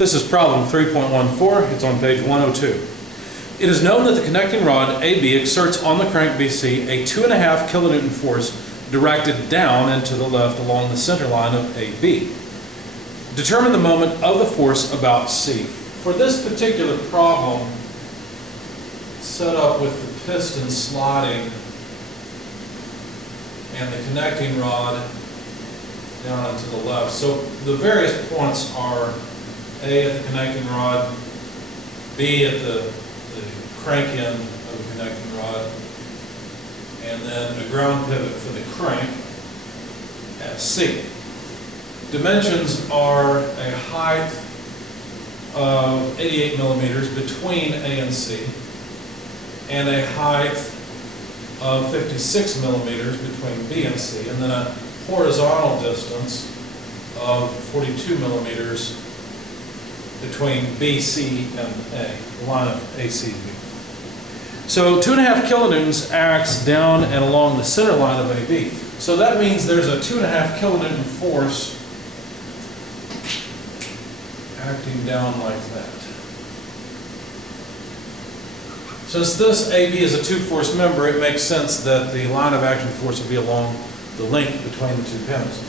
This is problem 3.14. It's on page 102. It is known that the connecting rod AB exerts on the crank BC a 2.5 kilonewton force directed down and to the left along the center line of AB. Determine the moment of the force about C. For this particular problem, set up with the piston sliding and the connecting rod down and to the left. So the various points are A at the connecting rod, B at the crank end of the connecting rod, and then a ground pivot for the crank at C. Dimensions are a height of 88 millimeters between A and C, and a height of 56 millimeters between B and C, and then a horizontal distance of 42 millimeters between BC and A, the line of AC and B. So 2.5 kilonewtons acts down and along the center line of AB. So that means there's a 2.5 kilonewton force acting down like that. Since this AB is a two-force member, it makes sense that the line of action force will be along the length between the two pins.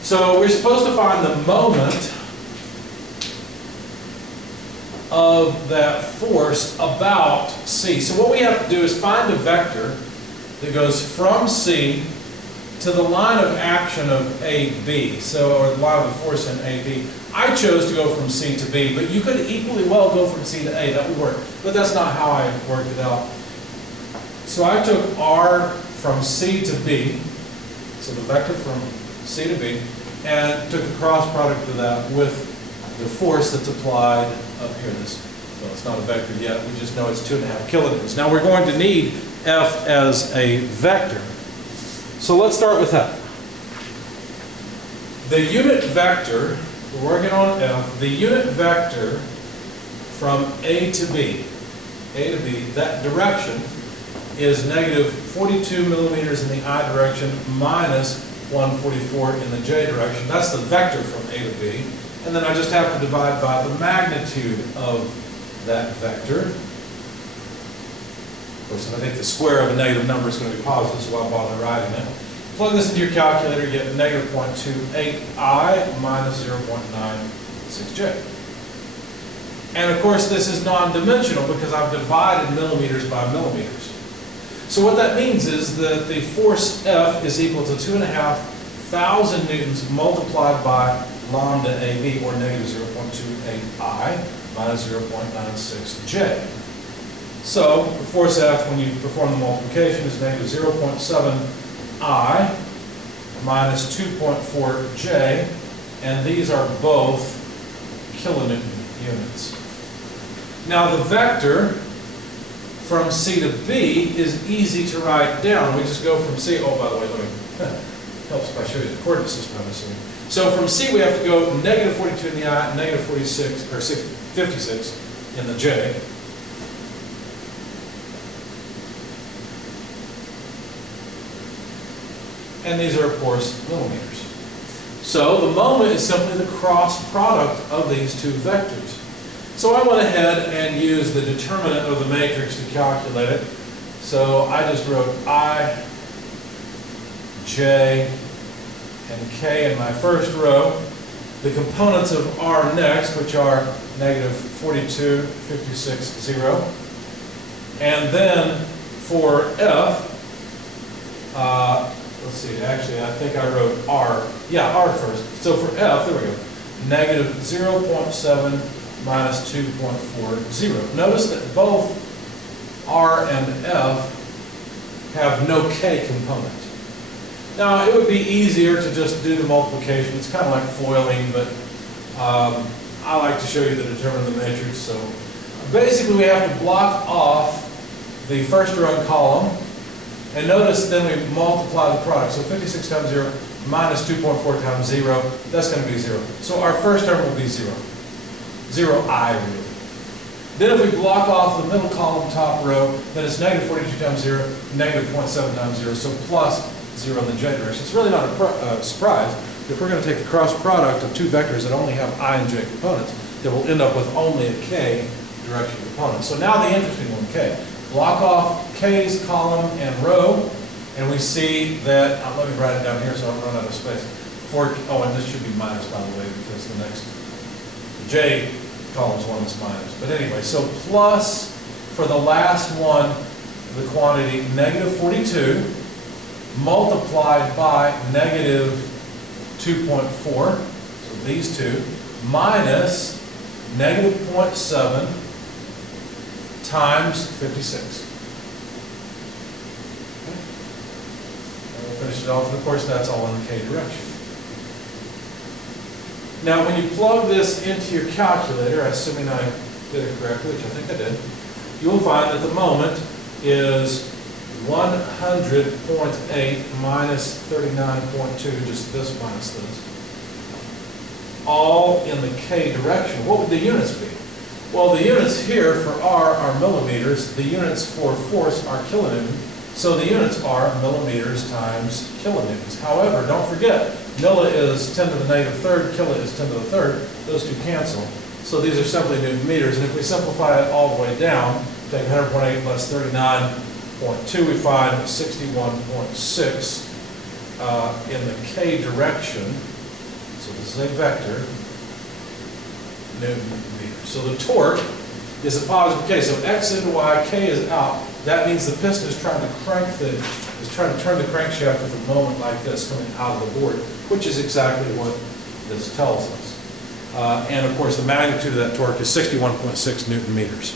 So we're supposed to find the moment of that force about C. So what we have to do is find a vector that goes from C to the line of action of AB, or the line of the force in AB. I chose to go from C to B, but you could equally well go from C to A, that would work. But that's not how I worked it out. So I took R from C to B, so the vector from C to B, and took the cross product of that with the force that's applied up here. Well, it's not a vector yet, we just know it's 2.5 kilonewtons. Now we're going to need F as a vector. So let's start with that. The unit vector, we're working on F, the unit vector from A to B, that direction is negative 42 millimeters in the I direction minus 144 in the J direction. That's the vector from A to B. And then I just have to divide by the magnitude of that vector. Of course, if I think the square of a negative number is going to be positive, so why bother writing it? Plug this into your calculator, you get negative 0.28I minus 0.96J. And of course, this is non-dimensional because I've divided millimeters by millimeters. So what that means is that the force F is equal to 2,500 newtons multiplied by lambda AB, or negative 0.28I minus 0.96J. So the force F, when you perform the multiplication, is negative 0.7I minus 2.4J, and these are both kilonewton units. Now the vector from C to B is easy to write down. We just go from C, oh, by the way, let me, helps if I show you the coordinate system I'm assuming. So from C we have to go negative 42 in the I, negative 46, or 56 in the J. And these are, of course, millimeters. So the moment is simply the cross product of these two vectors. So I went ahead and used the determinant of the matrix to calculate it. So I just wrote I, J, and K in my first row. The components of R next, which are negative 42, 56, 0. And then for F, let's see, actually I think I wrote R. Yeah, R first. So for F, there we go, negative 0.7 minus 2.40. Notice that both R and F have no K component. Now, it would be easier to just do the multiplication. It's kind of like foiling, but I like to show you the determinant of the matrix. So basically, we have to block off the first row column. And notice then we multiply the product. So 56 times 0 minus 2.4 times 0, that's going to be 0. So our first term will be 0. 0I, really. Then if we block off the middle column, top row, then it's negative 42 times 0, negative 0.7 times 0, so plus 0 in the J direction. It's really not a surprise if we're going to take the cross product of two vectors that only have I and J components, it will end up with only a K direction component. So now the interesting one, K. Block off K's column and row, and we see that, let me write it down here so I don't run out of space. And this should be minus, by the way, because the next, the J column's one that's minus. But anyway, so plus, for the last one, the quantity negative 42, multiplied by negative 2.4, so these two, minus negative 0.7 times 56. Okay. And we'll finish it off, and of course that's all in the K direction. Now when you plug this into your calculator, assuming I did it correctly, which I think I did, you will find that the moment is 100.8 minus 39.2, just this minus this, all in the K direction. What would the units be? Well, the units here for R are millimeters, the units for force are kilonewton, so the units are millimeters times kilonewtons. However, don't forget, milli is 10 to the negative third, kilo is 10 to the third, those two cancel. So these are simply newton meters, and if we simplify it all the way down, take 100.8 plus 39.2, we find 61.6 in the K direction. So this is a vector, newton meters. So the torque is a positive K. So X into Y, K is out. That means the piston is trying to turn the crankshaft with a moment like this coming out of the board, which is exactly what this tells us. And of course, the magnitude of that torque is 61.6 newton meters.